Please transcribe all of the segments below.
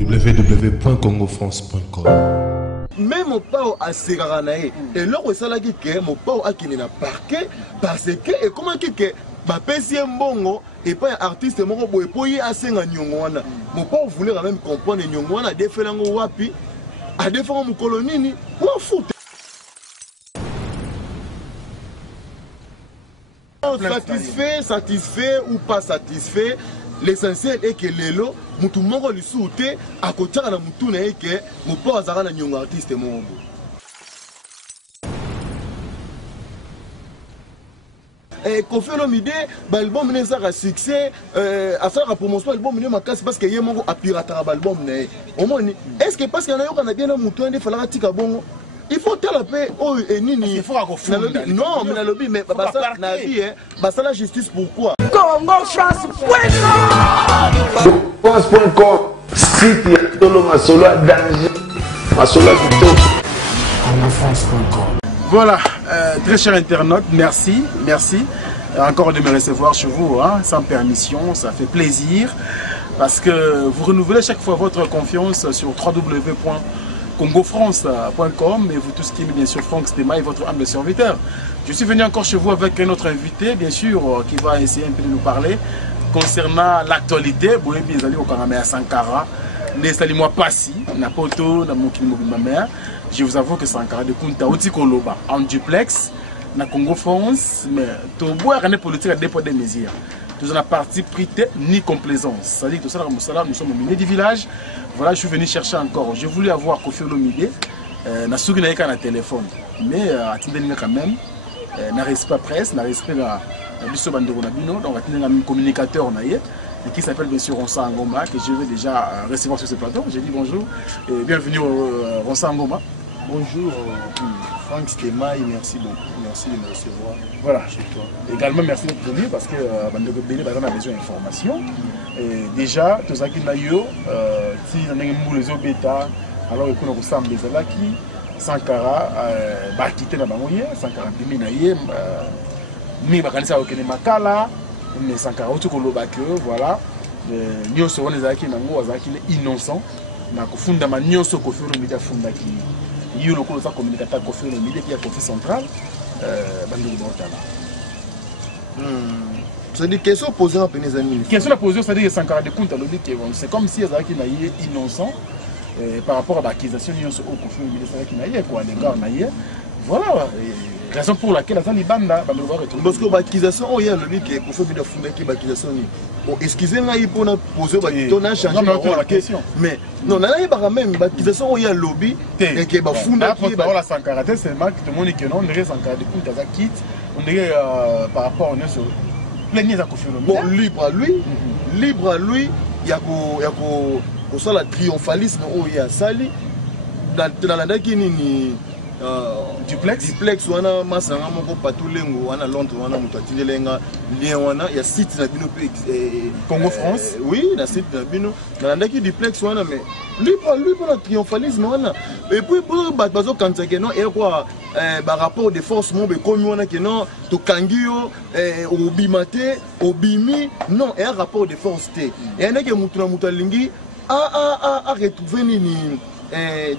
www.congofrance.com. Même mon pao a serranaé et là où ça l'a dit que mon pao a qui n'a parqué parce que et comment que ba pesi mbongo et pas un artiste moko boy poyi a senga nyongwana mon pao voulait quand même comprendre nyongwana defelango wapi a défendre mon colonini pour foot. Satisfait ou pas satisfait, l'essentiel est que lelo mutu moko lisuute akotaka na mutu na eke mopo azaka na nyongo artiste moko. Kofi Olomide l'album ne sera succès à faire la promotion l'album ne makasi parce que yemoko a pirater l'album ne. Omoni est-ce que parce qu'il y en a yo kana bien na mutu ende fala tika bongo. Il faut telle paix oh et nini. Non mais na lobby mais basa na vie basa la justice pourquoi? France.com site ya tolo masolo danger masolo kitoko. Voilà, très chers internautes, merci encore de me recevoir chez vous, hein, sans permission, ça fait plaisir parce que vous renouvelez chaque fois votre confiance sur www.congofrance.com et vous tous qui aimez bien sûr Franck Stéma et votre humble serviteur. Je suis venu encore chez vous avec un autre invité, bien sûr, qui va essayer un peu de nous parler concernant l'actualité. Vous voyez bien, vous allez au Kangamé à Sankara, laissez-moi passer, Napoto, Namokini Mobimamère. Je vous avoue que Sankara de Kunta Koloba en duplex, na Congo France, mais tout boire une politique à dépôt des mesures. Tout ça parti prité ni complaisance. C'est-à-dire que tout ça, nous sommes au milieu du village. Voilà, je suis venu chercher encore. J'ai voulu avoir Kofi Olomide, na souki na yeka na téléphone, mais attendez quand même, na respect presse, na respect la biso bandeko na bino, donc attendez un communicateur na yé. Qui s'appelle bien sûr Ronsa Ngoma, que je vais déjà recevoir sur ce plateau. J'ai dit bonjour et bienvenue Ronsa Ngoma. Bonjour Franck Stéma et merci beaucoup. Merci de me recevoir. Voilà, chez toi. Également merci d'être venu parce que Bandeko Béni a besoin d'informations. Déjà, tout ça qui n'a eu, si on a les bêta, alors il faut nous ressemble les Alaki, Sankara, quitté la Bangoye, Sankara Bimi Naye, Mi Bakanisa Okene Makala. Mais Sankara Otokoloba que voilà nous serons les acquis nango azaki innocent na kufunda ma nyonso Kofi Olomide funda ki yolo ko sa communicateur Kofi Olomide qui a Kofi central bandu botala c'est des questions posées à peine amis question la posée c'est-à-dire que Sankara de Kunta lobi que c'est comme si azaki na yé innocent par rapport à l'accusation nyonso au Kofi Olomide azaki na yé quoi les gars na yé voilà raison pour laquelle les banda parce que l'accusation il y a le dit que pour faire bien fonder qui l'accusation bon excusez-moi pour poser on a changé la question mais non là il pas même l'accusation il y a lobby et que ba fonder qui ba la Sankara c'est marque tout le monde que non on dirait Sankara de Kunta za quitte on dirait par rapport on est sur plein à Kofi Olomide bon libre à lui il y a ko ça la triomphalisme il y a sali dans la daki ni duplex wana masanga moko patulengo wana Londres wana mutatindelenga lien wana ya site na bino Congo France oui na site na bino na ndaki duplex wana mais lui pour le triomphalisme wana et puis pour bazo kanza que non et quoi par rapport des forces mon be komi wana que non to kangio obimate obimi non et un rapport de force té et ndaki mutu na mutalingi a retrouver ni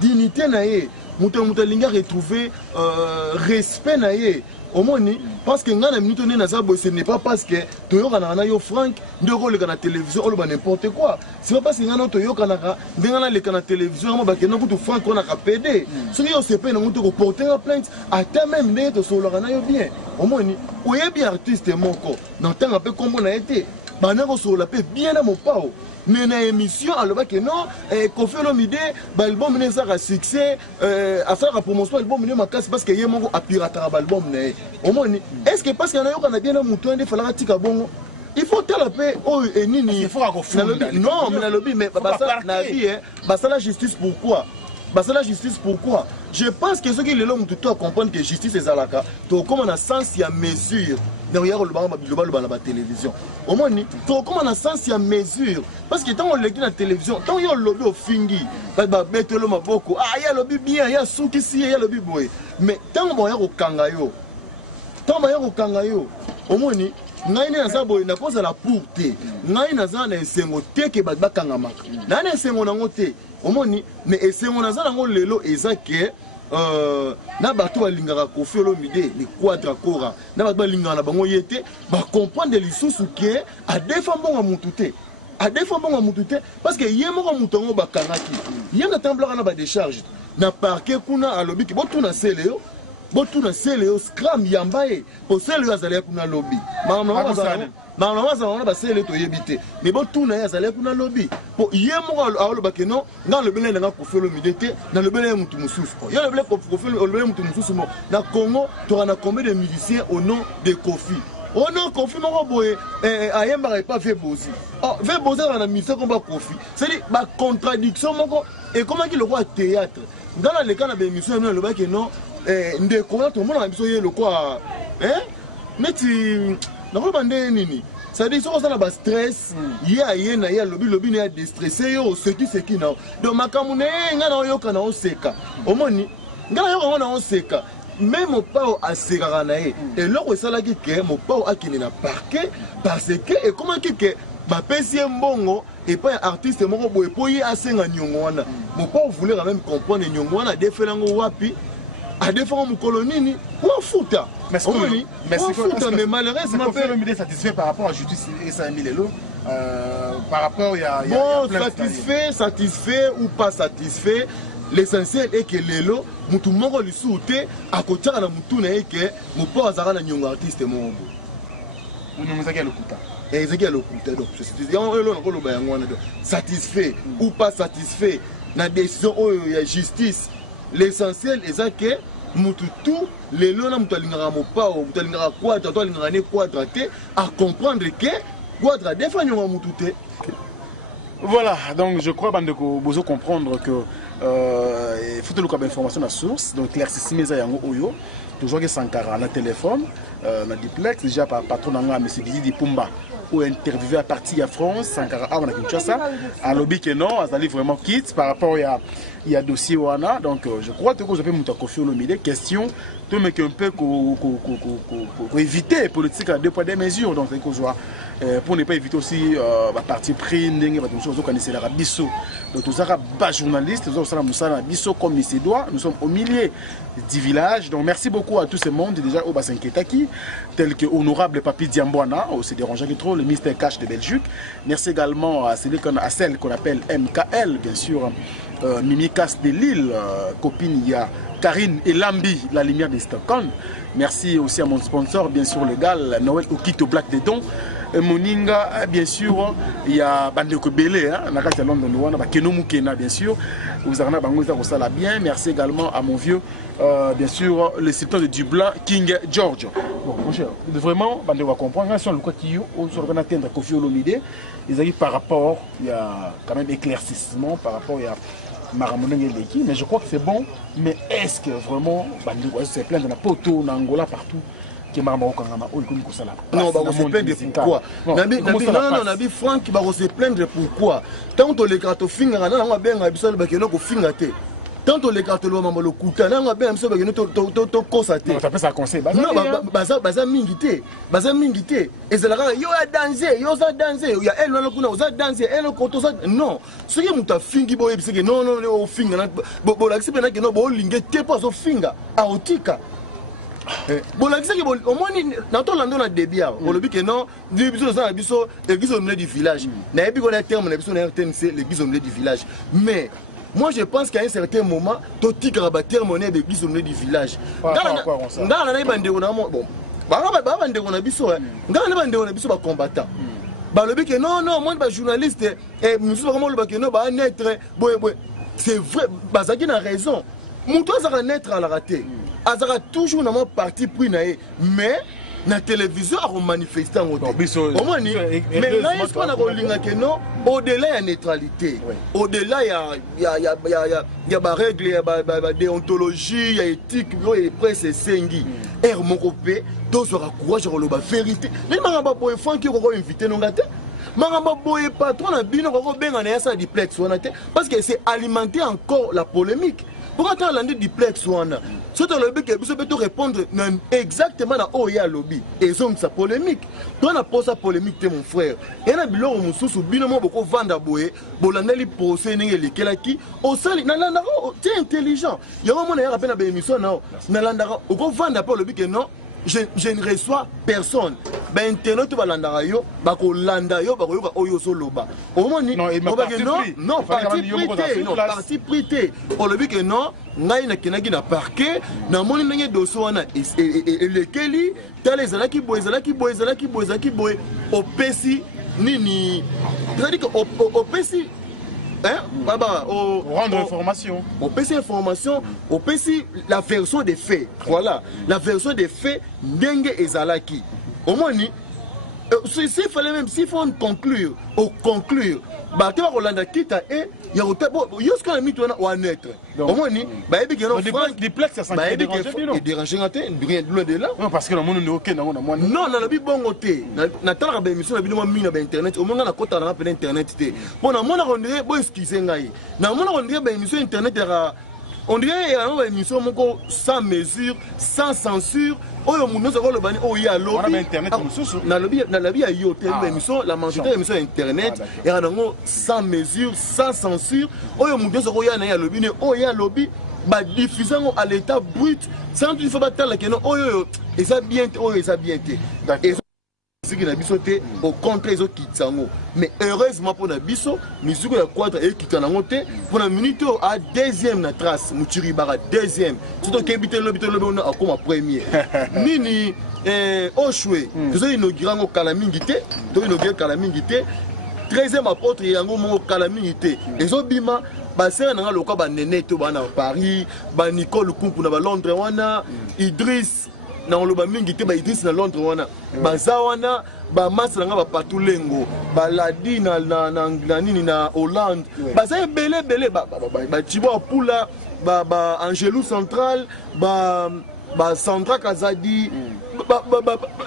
dignité na ye Mouta retrouver respect naie au moins parce que ngana minute na zabo ce n'est pas parce que toyoka na yo Frank ndeko le na télévision ou n'importe quoi c'est pas parce que ngana toyoka na ngana le na télévision mo ba ke na kutu Frank on a ka PD ce qui se peut na mutu ko porter une plainte à ta même né to solo na yo bien au moins ou est bien artiste moko dans temps un peu comme on a été bana ko solo pe bien na mon pao mais na émission alors que non Kofi Olomide l'album ne sera succès à faire la promotion l'album ne makasi parce que yemoko a pirater l'album ne au moins est-ce que parce qu'il y en a yo kana bien na mutu ende fala tika bongo il faut telle paix oh et nini non mais na lobby mais basa na vie basa la justice pourquoi basa la justice pourquoi je pense que ce qui est là tout à comprendre que justice est zalaka to comme on a sens il y a mesure derrière le la télévision au moins to comme on a sens il y a mesure parce que tant on le dit la télévision tant il y a le lobby au fingi ba betelo maboko il y a le lobby bien il y a souki ici il y a le lobby boy mais tant on y a au kangayo tant on y a au kangayo au moins ngai naza boye nakozala pour te ngai naza na esengo te ke bato bakangamaka na na esengo nango te omoni mais esengo naza nango lelo eza ke na bato balingaka Koffi Olomide les quadra kora na bato balingaka na bango ye te bacomprendre lisusu ke adefa mbongo mutu te adefa mbongo mutu te parce que ye moko mutu yango bakangaki ye natambolaka na badécharge na parke kuna alobi ke botuna sele yo botuna sele yo scram yamba ye po sele yo azalaki kuna lobi makambo azalaka basele toyebi te mais botuna ye azalaki kuna lobi po ye moko alobaki non nga alobeli nanga Koffi Olomide te nalobeli ye mutu mosusu yo olobeli mutu mosusu mo na Congo toka na combien de musiciens au nom de Koffi oh non, Koffi moko boye ayembaka pas fait bozi. Oh, fait bozi dans la musique comme Koffi. C'est-à-dire la contradiction moko et comment qu'il le voit théâtre. Dans le cas de l'émission le bac non ndeko tout le monde a besoin le quoi hein mais tu non pas nini. C'est-à-dire ça na ba stress ye na ye lobby na déstressé yo ce qui na. Donc makamune ngana yo kana oseka. Omoni ngana yo kana oseka. Mais mon pao a serranaé et là où ça la qui que mon pao a qui n'a parqué parce que et comment qui que ma PC mbongo et pas un artiste mon boy pour y a senga nyongwana mon pao voulait quand même comprendre nyongwana défelango wapi à défendre mon colonie ou fouta mais malheureusement Koffi Olomide satisfait par rapport à justice et 5000 euros par rapport il y a bon satisfait ou pas satisfait. L'essentiel est que lelo mutu moko lisuute akotaka na mutu na eke mopo azaka na nyongo artiste mongo unumuzaki lokuta ezaki lokuta donc c'est elo na koloba yango wana satisfait ou pas satisfait na décision oyo ya justice l'essentiel est que mutu tout lelo na mutu alingaka mopao mutu alingaka quadra to alingaka ne quadra te à comprendre que quadra defa nyongo mutu te. Voilà, donc je crois que vous devez comprendre que il faut que l'information à source, donc l'éclaircissement est yango oyo, toujours que Sankara na téléphone, na duplex déjà par patron nanga monsieur Didi Dipumba ou interviewé à partir de France, Sankara a na Kinshasa, a lobby que non, azali vraiment quitte par rapport il y a dossier wana, donc je crois que vous avez monté Koffi Olomide question de me un peu pour éviter politique à deux poids deux mesures, donc c'est que je vois pour ne pas éviter aussi la partie pris nous sommes journalistes, nous sommes comme il se doit, nous sommes au milieu du village. Donc merci beaucoup à tout ce monde déjà au bassin Ketaki, tel que honorable Papi Diamboana, c'est dérangeant qui trop le Mr Cash de Belgique. Merci également à celle qu'on appelle MKL, bien sûr, Mimi Casse de Lille, copine il y a Karine et Lambi, la lumière de Stockholm. Merci aussi à mon sponsor, bien sûr légal, Noël Okito Black des Dons. Moninga, bien sûr, il y a Bandeko Belé, Nakati London, Kenomukena, bien sûr. Vous avez ça bien. Merci également à mon vieux, bien sûr, le sultan de Dublin, King George. Bon, mon cher, vraiment, Bandeko va comprendre. Si on le qui on va atteindre Koffi Olomide, ils arrivent par rapport, il y a quand même éclaircissement par rapport à mais je crois que c'est bon. Mais est-ce que vraiment, Bandeko se plaint de la poto, en Angola, partout? Non, on se plaindre pourquoi. Non, Nabi Franck va se plaindre pourquoi. Tant que les cartes finger, on a bien habitué de finger. Tant que les cartes le maman le couteau, on a bien habitué de constater. Ça peut ça conseil. Non, baza mingité, baza mingité. Et c'est là yo a dansé, yo a dansé, il y a elle là kuna, on a dansé, elle koto ça. Non, ce qui muta fingi boy, c'est que non au finger. Bo la c'est que non bo lingé te pas au finger. Aotika. Bon, la question au moins, dans ton landon, on a des biens. On le dit que non, l'église du village. N'a pas de terme, c'est l'église du village. Mais moi, je pense qu'à un certain moment, tout le monde a terme l'église du village. Dans la bande, on a bon. On a combattant. Le but que non, moi, je suis journaliste et nous sommes vraiment le bac, non, c'est vrai, Bazaki a raison. Mon toit, ça va naître à la raté. Azara toujours dans mon parti pris mais na télévision on manifeste en auto. Mais là est-ce qu'on a relinga que non au-delà de la neutralité. Au-delà il y a ba règles, il y a ba déontologie, il y a éthique, il y a presse sengi. Er mokopé dos sera courage sur le ba vérité. Les maramba boy fan qui ont invité non gâté. Maramba boy patron na bino ko benga na ça duplex parce que c'est alimenter encore la polémique. pourquoi tu as landé duplex wana so tu as lobby que biso peut répondre exactement na oya lobby et donc ça polémique toi na posa polémique te mon frère et na biloko mususu bino mo boko vanda boye bolandeli procès ndenge lekelaki osali na landa tu es intelligent yango mona ya rappel na émission na landa oko vanda pa lobby que non je ne reçois personne. Ben internet balandara yo, bako landa yo, bako yoka oyo soloba. Omoni non, parti prité. On le dit que non, ngai na kenaki na parquet, na moni ndenge dosso wana lekeli, tale zalaki boy, opesi nini. C'est-à-dire que opesi hein? Rendre information. On peut information, on peut la version des faits. Voilà, la version des faits dengue et zalaki. Au moins, s'il fallait même, s'il faut conclure, bah tu vas Rolanda quitte et il y a ce qu'on a mis toi en être. Au moins, bah et bien des plaques ça s'en déranger rien loin de là. Non parce que le monde n'est aucun non la bi bon côté na tala ba émission na bino mina ba internet au moins na kota na pe internet té bon na mona rondre bo excuser ngai na mona rondre ba émission internet on dirait une émission sans mesure, sans censure. Oyo muno za ko bani o ya lobby internet mususu na lobby ya yote émission la majorité émission internet et rango sans mesure, sans censure. Oyo muno za ko ya na ya lobby ne o ya lobby ba diffusant à l'état brut sans il faut pas tala que non oyo et ça bien et ce qui n'a biso te au contraire ils ont quitté mais heureusement pour na biso musique ya quadre et quitté na ngote pour la minute à deuxième na trace Muchiri bara deuxième surtout que bité lobby on a comme premier nini Oshwe nous avons inauguré ngo kalamingité to inauguré kalamingité 13e apôtre yango mo kalamingité ezobima basera na loka ba nene to bana Paris ba Nicole Kumpu na ba Londres wana Idriss na oloba mingi te ba Idriss na Londres wana baza wana ba masa nga ba patulengo ba ladi na nini na Hollande baza belé ba Thibaut Pula ba Angelou Central ba Sandra Kazadi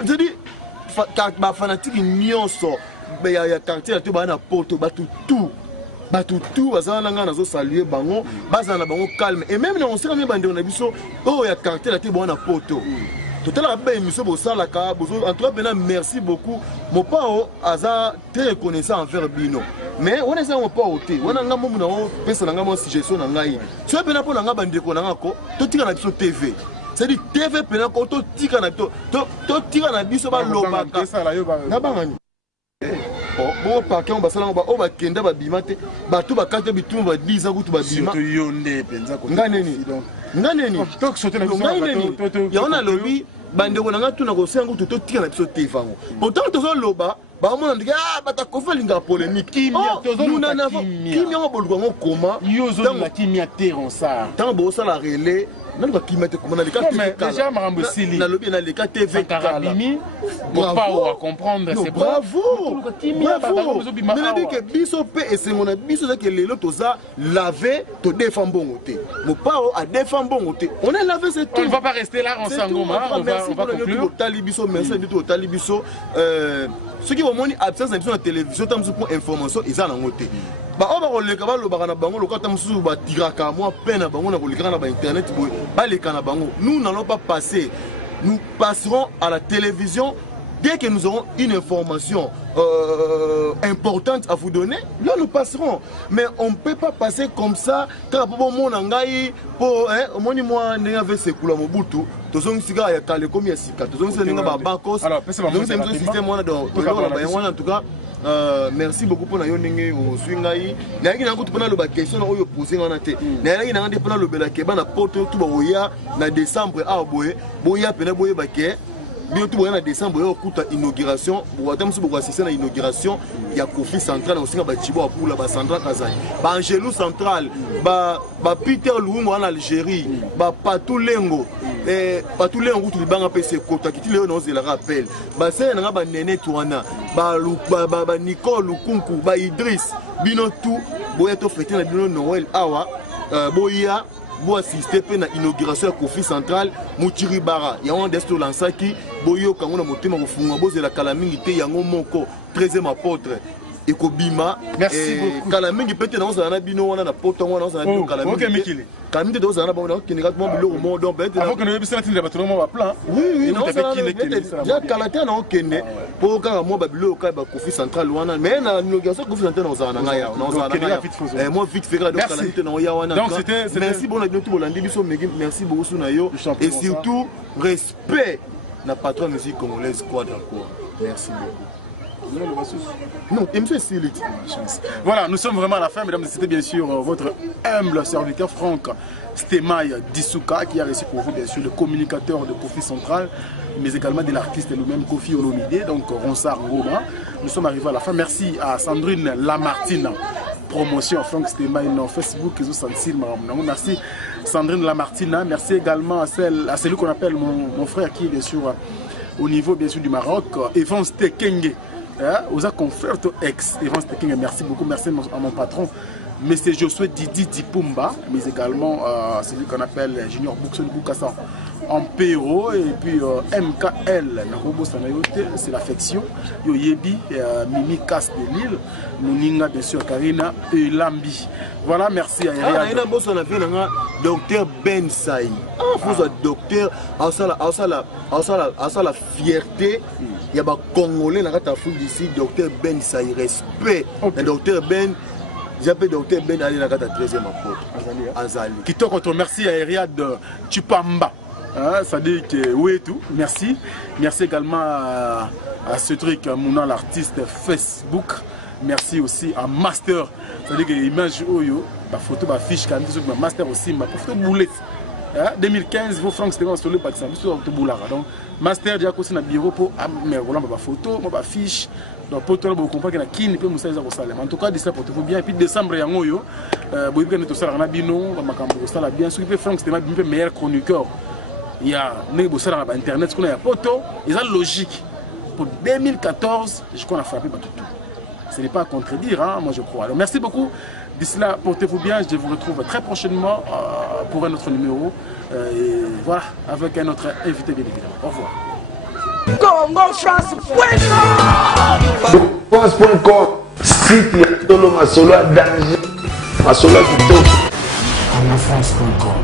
je dis ba fanatique nyonso ba ya quartier to ba na Porto ba tout bazana nga nazo saluer bango bazana bango calme et même on sera même bande on a biso oh ya quartier la te bo na Porto total a bien monsieur Bossala ka bozo en tout cas ben merci beaucoup mon pao aza très reconnaissant envers Bino mais on est ça mon pao te on a nga mo na o pesa nga mo suggestion na ngai tu ben pour nga bande ko na ko to tika na biso TV c'est dit TV pena ko to tika na to tika na biso ba lobaka na bangani bon par contre basala on va kenda ba bimate ba to ba kate bitu ba 10 ans kutu ba bima surtout yonde penza ko nganeni donc sauter na biso ya on a lobby bande ko nga tuna ko sengo to tika na biso TV vango pourtant to zo loba ba mona ndika bata ko falinga polémique kimia ngo bolgo ngo koma yozo na kimia terron ça tant bo ça la relais non pas qui mette comme dans les cas déjà marambo sili na lobby na les cas TV karabimi pas à comprendre c'est bravo mais que biso pe et c'est mon biso que les autres ça laver to défendre bon côté mon pas à défendre bon côté on a lavé c'est tout on va pas rester là en sangoma on va conclure talibiso merci du tout talibiso ceux qui vont moni absence d'émission de télévision tant pour information ils en ont côté ba on va koleka ba lobaka na bango lokata mususu ba tiraka moi peine bango na koleka na ba internet boy ba leka na bango nous n'allons pas passer nous passerons à la télévision dès que nous aurons une information importante à vous donner là nous passerons mais on ne peut pas passer comme ça car pour mon ngai pour au moins moi n'ai avec ce couleur mobutu tozong siga ya kale comme ya sika tozong senga ba bankos alors donc c'est un système on a dans en tout cas merci beaucoup pour na yo ndenge o swingai na yaki na ko tupona lo ba question na oyo poser ngana te na yaki na ngande pona lo bela ke bana poto tu ba oya na décembre a boya pena boye ba ke bien tout en décembre yo kuta inauguration bo atam su bo assister na inauguration ya Kofi Central na singa ba Thibaut Pula ba Sandra Kazani ba Angelou Central ba Peter Luungo en Algérie ba Patulengo Patulengo tu libanga pese kota kitile yo no zela rappel ba se na ba nene tuana ba Nicole Kunku ba Idriss bino tout boya to fêter na bino Noël awa boya bo assister pe na inauguration ya Kofi Central Muchiri bara ya on desto lansaki boyo kango na motema kofunga bozela kalamingi te yango moko 13e apôtre ekobima. Merci beaucoup. Kala mingi pete na ozana bino wana na poto wana ozana bino kala mingi. OK Mikili. Kala mingi ozana ba na kinga mo biloko mo donc peut-être. Avant que nous puissions atteindre ba tout ba plan. Oui, non ça. Ya kala te na okende po ka mo ba biloko ka ba Kofi Central wana mais na négociation Kofi Central na ozana nga ya. Na ozana nga. Moi vite fait donc kala mingi na ya wana. Donc c'était merci bon na tout bolandi biso merci beaucoup sous na yo et surtout respect na patron musique congolaise Quadra quoi. Merci beaucoup. Non, monsieur Silit. Voilà, nous sommes vraiment à la fin, mesdames et c'était bien sûr votre humble serviteur Franck Stemai Dissouka qui a reçu pour vous bien sûr le communicateur de Kofi Central, mais également de l'artiste lui-même Kofi Olomide, donc Ronsard Ngoma. Nous sommes arrivés à la fin. Merci à Sandrine Lamartine, promotion Franck Stemai dans Facebook, merci Sandrine Lamartine. Merci également à celui qu'on appelle mon frère qui est bien sûr au niveau bien sûr du Maroc, Evans Tekenge. Aux confrères ex Evans Tekenge, merci beaucoup, merci à mon patron Monsieur Josué Didi Dipumba, mais également celui qu'on appelle Junior Boukson Boukassa en PO et puis MKL c'est l'affection Yoyebi Mimi Casse de Lille Moninga bien sûr Karina et Lambi. Voilà, merci à Eriad. Docteur Ben Saï. Vous êtes docteur, à la fierté, il y a des Congolais dans la foule d'ici, docteur Ben Saï, respect. Le docteur Ben, j'appelle docteur Ben aller dans la 13e apôtre. Azali. Qui te contre merci à Eriad Tupamba. Ça dit que oui tout, merci. Merci également à ce truc, mon l'artiste Facebook. Merci aussi à Master. Ça dit que l'image Oyo, la photo, la fiche, la Master aussi, ma photo boulette. 2015, vos francs c'était sur le Pakistan, sur le Boulara. Donc, Master, j'ai aussi un bureau pour amener ma photo, ma fiche. Donc, pour tout le monde, vous comprenez qu'il y a qui peut me servir au salaire. En tout cas, d'ici là, portez-vous bien. Et puis, décembre, il y a un oyo. Vous pouvez tout ça, on a bino, ma bien. Ceux qui fait francs, c'était le meilleur chroniqueur. Il y a Internet, ce qu'on a poto, et ça logique. Pour 2014, je crois qu'on a frappé tout. Ce n'est pas à contredire, hein, moi je crois. Alors merci beaucoup. D'ici là, portez-vous bien. Je vous retrouve très prochainement pour un autre numéro. Et voilà, avec un autre invité bien évidemment. Au revoir. France.com, site Tolo Masolo danger. Masolo Kitoko. France.com.